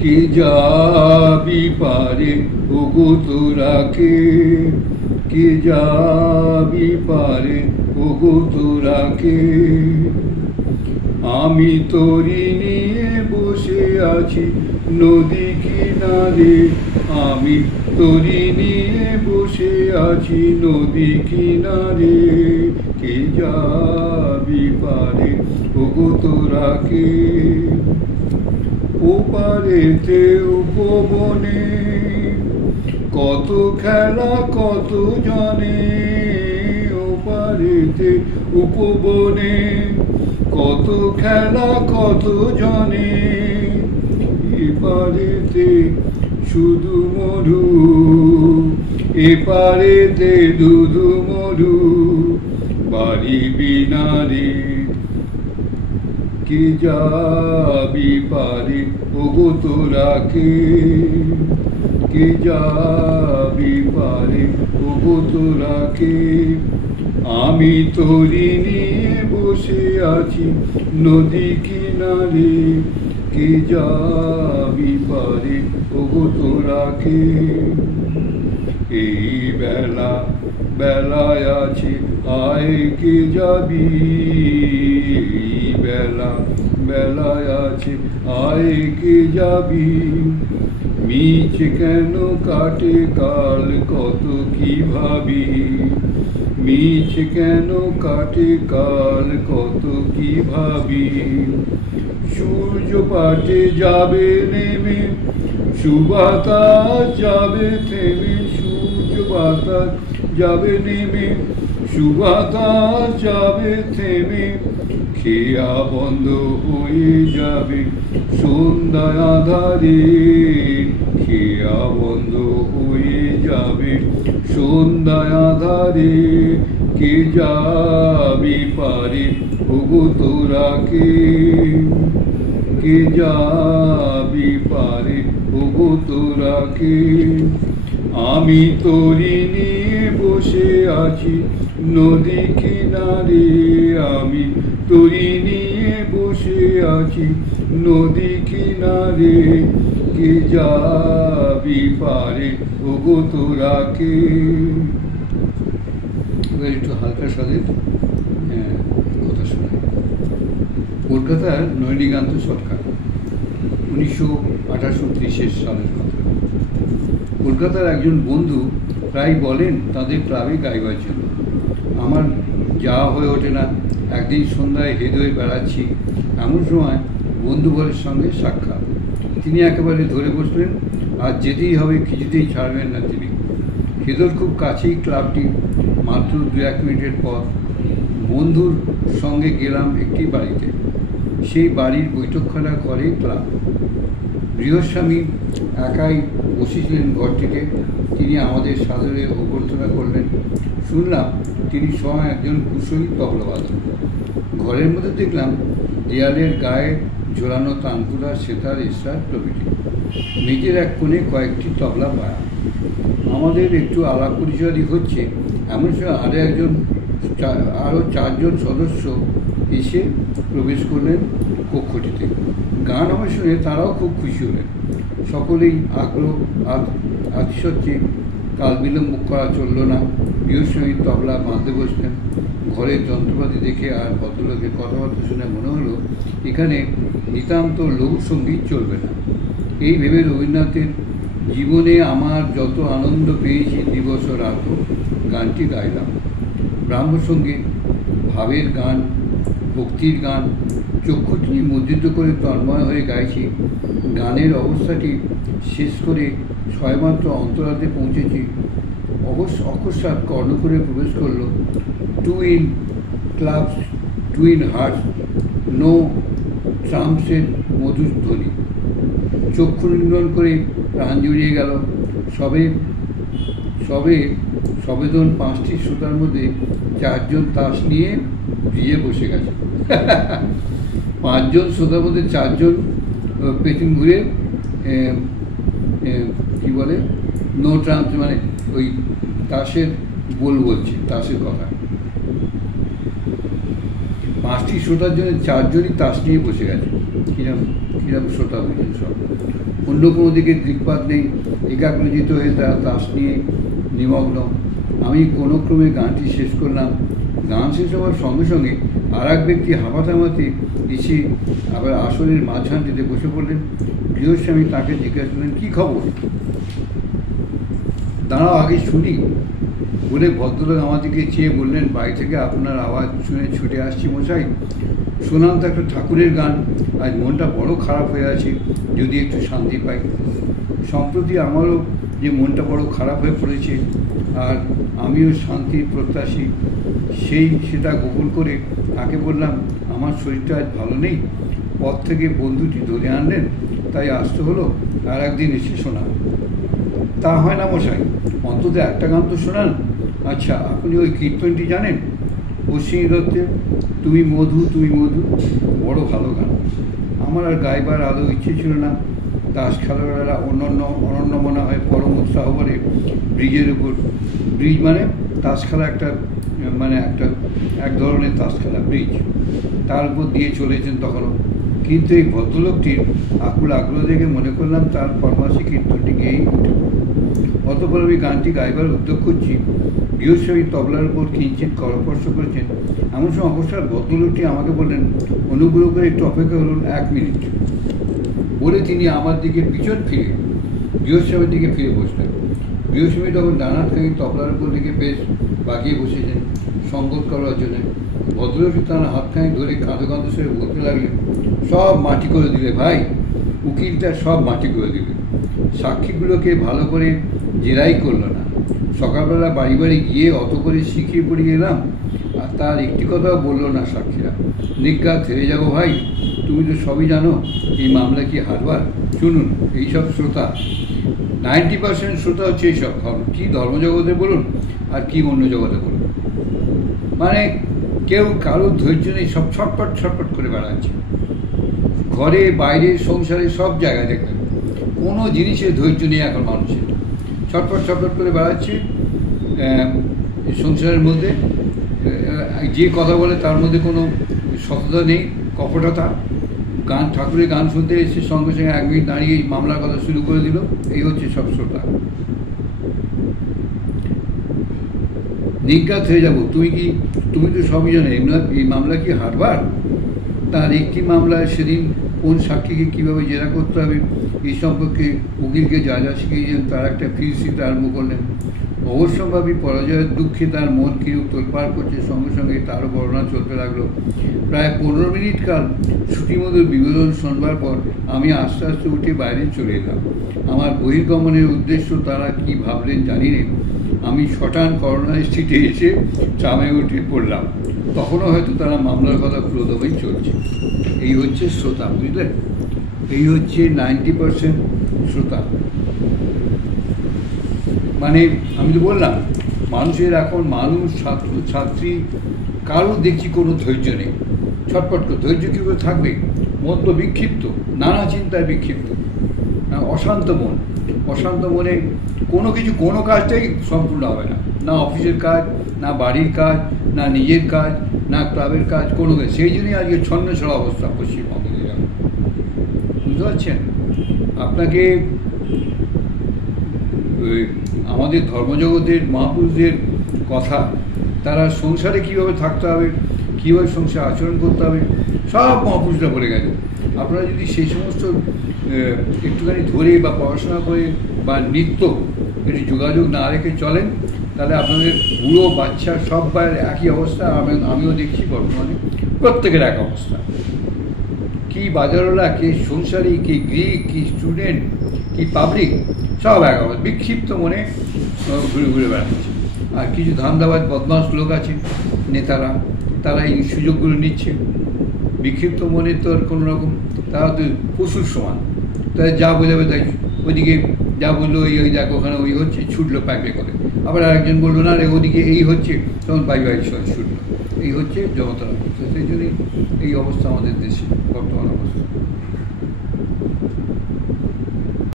কে যাবি পারে ওগো তোরা কে যাবি পারে ওগো তোরা আমি তরি নিয়ে বসে আছি নদী কিনারে, আমি তরি নিয়ে বসে আছি নদী কিনারে, কে যাবি পারে ওগো তোরা ওপারেতে উপবনে কত খেলা কত জনে, ওপারেতে উপবনে কত খেলা কত জনে, এপারেতে শুধু মধু, এপারেতে দুধু মধু, বাড়ি বিনারে কে যাবি পারে ওগো তোরা কে যাবি পারে ওগো তোরা আমি তরি নিয়ে বসে আছি নদী কিনারে, কে যাবি পারে ওগো তোরা এই বেলা বেলায় আছে আয় কে যাবি, এই বেলা বেলায় আছে আয় কে যাবি, মিছে কেন কাটে কাল কত কি ভাবি, মিছে কেন কাটে কাল কত কি ভাবি, সূর্য পাটে যাবে নেমে সুবাতাস যাবে থেমে, সূর্য বাতাস যাবে নেমে সুবাতাস যাবে থেমে, খেয়া বন্ধ হয়ে যাবে সন্ধ্যায় আধারে, খেয়া বন্ধ হয়ে যাবে সন্ধ্যায় আধারে, কে যাবি পারে ওগো তোরা কে যাবি পারে ওগো তোরা আমি তরি নিয়ে বসে আছি নদী কিনারে, আমি তরি নিয়ে বসে আছি নদী কিনারে, কে যাবি পারে ওগো তোরা এবার একটু হালকা স্বাদের কথা শোনায়। কলকাতার নৈনিকান্ত সরকার 1968 সালের কথা। কলকাতার একজন বন্ধু প্রায় বলেন তাদের ক্লাবে গাইবার জন্য। আমার যাওয়া হয়ে ওঠে না। একদিন সন্ধ্যায় হৃদয়ে বেড়াচ্ছি, এমন সময় বন্ধুবরের সঙ্গে সাক্ষাৎ। তিনি একেবারে ধরে বসলেন, আর যেতেই হবে, কিছুতেই ছাড়বেন না তিনি। হৃদয়ের খুব কাছেই ক্লাবটি, মাত্র 2-1 মিনিটের পথ। বন্ধুর সঙ্গে গেলাম একটি বাড়িতে। সেই বাড়ির বৈঠকখানা ঘরে ক্লাব। গৃহস্বামী একাই বসেছিলেন ঘরটিকে। তিনি আমাদের সাদরে অভ্যর্থনা করলেন। শুনলাম তিনি স্বয়ং একজন কুশলী তবলাবাদক। ঘরের মধ্যে দেখলাম দেয়ালের গায়ে ঝোলানো তানপুরা, সেতার, ইসরার প্রভৃতি। মেঝের এক কোণে কয়েকটি তবলা পায়া। আমাদের একটু আলাপ পরিচয় হচ্ছে, এমন সময় আরও 4 জন সদস্য এসে প্রবেশ করলেন কক্ষটিতে। গান আমার শুনে তারাও খুব খুশি হলেন। সকলেই আগ্রহ আতিশয্যে কাল বিলম্ব করা চলল না। গৃহস্বামী তবলা বাঁধতে বসলেন। ঘরের যন্ত্রপাতি দেখে আর ভদ্রলোকের কথাবার্তা শুনে মনে হলো এখানে নিতান্ত লোকসঙ্গীত চলবে না। এই ভেবে রবীন্দ্রনাথের জীবনে আমার যত আনন্দ পেয়েছি দিবস রাত গানটি গাইলাম। ব্রাহ্মসঙ্গীত, ভাবের গান, ভক্তির গান, চক্ষুটি মুদ্রিত করে তন্ময় হয়ে গাইছি। গানের অবস্থাটি শেষ করে ছয়মাত্র অন্তরাতে পৌঁছেছি। অকস্মাৎ কর্ণ করে প্রবেশ করল twin clubs, twin hearts, no ট্রাম্পসের মধুর ধ্বনি। চক্ষু নির্মল করে প্রাণ জুড়িয়ে গেল। সবেদন 5টি শ্রোতার মধ্যে 4 জন তাস নিয়ে দিয়ে বসে গেছে। 5 জন শ্রোতার মধ্যে 4 জন পেছন ঘুরে কি বলে নো ট্রাম্পস, মানে ওই তাসের বলছে তাসের কথা। 5টি শ্রোতার জন্য 4 জনই তাস নিয়ে বসে গেছে। কিরকম এরকম শ্রোতা বুঝেন সব। অন্য কোনো দিকে দিকপাত নেই, একাগ্রচিত হয়ে তারা তাস নিয়ে নিমগ্ন। আমি কোনো ক্রমে গানটি শেষ করলাম। গান শেষ হওয়ার সঙ্গে সঙ্গে আর এক ব্যক্তি হাঁপাতামাতে এসে আবার আসনের মাঝখানটিতে বসে পড়লেন। গৃহস্বামী তাকে জিজ্ঞাসা করলেন, কী খবর? দাঁড়াও আগে শুনি বলে ভদ্রলোক আমার দিকে চেয়ে বললেন, বাড়ি থেকে আপনার আওয়াজ শুনে ছুটে আসছি মশাই। শুনলাম তো একটা ঠাকুরের গান, আজ মনটা বড় খারাপ হয়ে আছে, যদি একটু শান্তি পাই। সম্প্রতি আমারও যে মনটা বড় খারাপ হয়ে পড়েছে, আর আমিও শান্তির প্রত্যাশী, সেটা গোপন করে তাকে বললাম, আমার শরীরটা আজ ভালো নেই। পথ থেকে বন্ধুটি ধরে আনলেন, তাই আসতে হলো, আর একদিন এসে শোনান। তা হয় না মশাই, অন্তত একটা গান তো শোনান। আচ্ছা, আপনি ওই কীর্তনটি জানেন? অশ্বিনী দত্তের তুমি মধু তুমি মধু, বড় ভালো গান। আমার আর গাইবার আদৌ ইচ্ছে ছিল না। তাস খেলোয়াড়েরা অনন্য মনে হয় পরম উৎসাহ করে ব্রিজের উপর, ব্রিজ মানে তাস খেলা এক ধরনের তাস খেলা, ব্রিজ, তার উপর দিয়ে চলেছেন তখনও। কিন্তু এই ভদ্রলোকটির আকুল আগ্রহ দেখে মনে করলাম তার ফরমাসি কীর্তনটি গেয়েই উঠে। অতপর আমি গানটি গাইবার উদ্যোগ করছি, গৃহস্বামী তবলার উপর কিঞ্চিৎ করস্পর্শ করেছেন। এমন সময় অবসর ভদ্রলোকটি আমাকে বললেন, অনুগ্রহ করে একটু অপেক্ষা করুন 1 মিনিট বলে তিনি আমার দিকে পিছন ফিরে গৃহস্বামীর দিকে ফিরে বসলেন। গৃহস্বামী তখন ডানাতখানি তবলার উপর দিকে বেশ বাগিয়ে বসেছেন সঙ্গত করার জন্য। ভদ্রলোকটি তার হাতখানি ধরে কাঁদো কাঁদো সে বলতে লাগলেন, সব মাটি করে দিলে ভাই, উকিলটা সব মাটি করে দিলে। সাক্ষীগুলোকে ভালো করে জেরাই করলো না। সকালবেলা বাড়ি বাড়ি গিয়ে অত করে শিখিয়ে পড়িয়ে এলাম, আর তার একটি কথাও বললো না সাক্ষীরা। নিজ্ঞাত হেরে যাবো ভাই, তুমি তো সবই জানো, এই মামলা কি হারবার? শুনুন, এইসব শ্রোতা 90% শ্রোতা হচ্ছে এইসব কি ধর্মজগতে বলুন আর কি অন্য জগতে বলুন, মানে কেউ কারোর ধৈর্য নেই, সব ছটপট করে বেড়াচ্ছে। ঘরে বাইরে সংসারে সব জায়গায় দেখবেন কোনো জিনিসের ধৈর্য নেই এখন মানুষের, ছটপট করে বেড়াচ্ছে। সংসারের মধ্যে যে কথা বলে তার মধ্যে কোনো সততা নেই, কপটতা। ঠাকুরের গান শুনতে এসে সঙ্গে সঙ্গে 1 মিনিট দাঁড়িয়ে মামলার কথা শুরু করে দিল। এই হচ্ছে সব শ্রোতা। নিজ্ঞাত হয়ে যাবো, তুমি তো সবই জানো, এই মামলা কি হারবার? তার একটি মামলায় সেদিন কোন সাক্ষীকে কীভাবে জেরা করতে হবে এই সম্পর্কে উকিলকে যা শিখিয়েছেন তার একটা ফিরিস্তিতে আরম্ভ করলেন। অবশ্যম্ভাবী পরাজয়ের দুঃখে তার মন কিরূপ তোলপাড় করছে, সঙ্গে সঙ্গে তারও বর্ণনা চলতে লাগলো। প্রায় 15 মিনিট কাল শ্রুতিমধুর বিবরণ শোনবার পর আমি আস্তে আস্তে উঠে বাইরে চলে এলাম। আমার বহির্গমনের উদ্দেশ্য তারা কি ভাবলেন জানি না। আমি শটান করোনার স্ট্রিটে এসে ট্রামে উঠে পড়লাম। তখনও হয়তো তারা মামলার কথা পুরোদমেই চলছে। এই হচ্ছে শ্রোতা, বুঝলেন? এই হচ্ছে 90% শ্রোতা। মানে আমি তো বললাম, মানুষ ছাত্র ছাত্রী কারো দেখছি কোনো ধৈর্য নেই, ছটপট করে। ধৈর্য কী করে থাকবে? মন তো বিক্ষিপ্ত, নানা চিন্তায় বিক্ষিপ্ত, অশান্ত মনে কোনো কাজটাই সম্পূর্ণ হবে না। না অফিসের কাজ, না বাড়ির কাজ, না নিজের কাজ, না ক্লাবের কাজ, কোনো কাজ। সেই জন্যই আজকে ছন্নছাড়া অবস্থা পশ্চিমবঙ্গে। বুঝতে পারছেন? আপনাকে আমাদের ধর্মজগতের মহাপুরুষদের কথা, তারা সংসারে কীভাবে থাকতে হবে, কীভাবে সংসারে আচরণ করতে হবে, সব মহাপুরুষরা বলে গেছে। আপনারা যদি সেই সমস্ত একটুখানি ধরে বা পড়াশোনা করে বা নিত্য একটু যোগাযোগ না রেখে চলেন, তাহলে আপনাদের বুড়ো বাচ্চা সবার একই অবস্থা। আমিও দেখছি বর্তমানে প্রত্যেকের এক অবস্থা। কি বাজারওয়ালা, কে সংসারী, কি গ্রিক, কি স্টুডেন্ট, কি পাবলিক, সব এক অবস্থা, বিক্ষিপ্ত মনে ঘুরে বেড়াচ্ছে। আর কিছু ধান্দাবাজ বদমাস লোক আছে, নেতারা, তারা এই সুযোগগুলো নিচ্ছে। বিক্ষিপ্ত মনে তো আর কোনো রকম, তারা তো পশুর সমান। তাই যা বোঝাবে তাই, ওইদিকে যা বললো ওই দেখো ওখানে ওই হচ্ছে, ছুটলো প্যাঁপে করে। আবার আরেকজন বললো না রে ওদিকে এই হচ্ছে, তখন বাই ছুটলো। এই হচ্ছে জগতার অবস্থা। সেই জন্যই এই অবস্থা আমাদের দেশে, বর্তমান অবস্থা।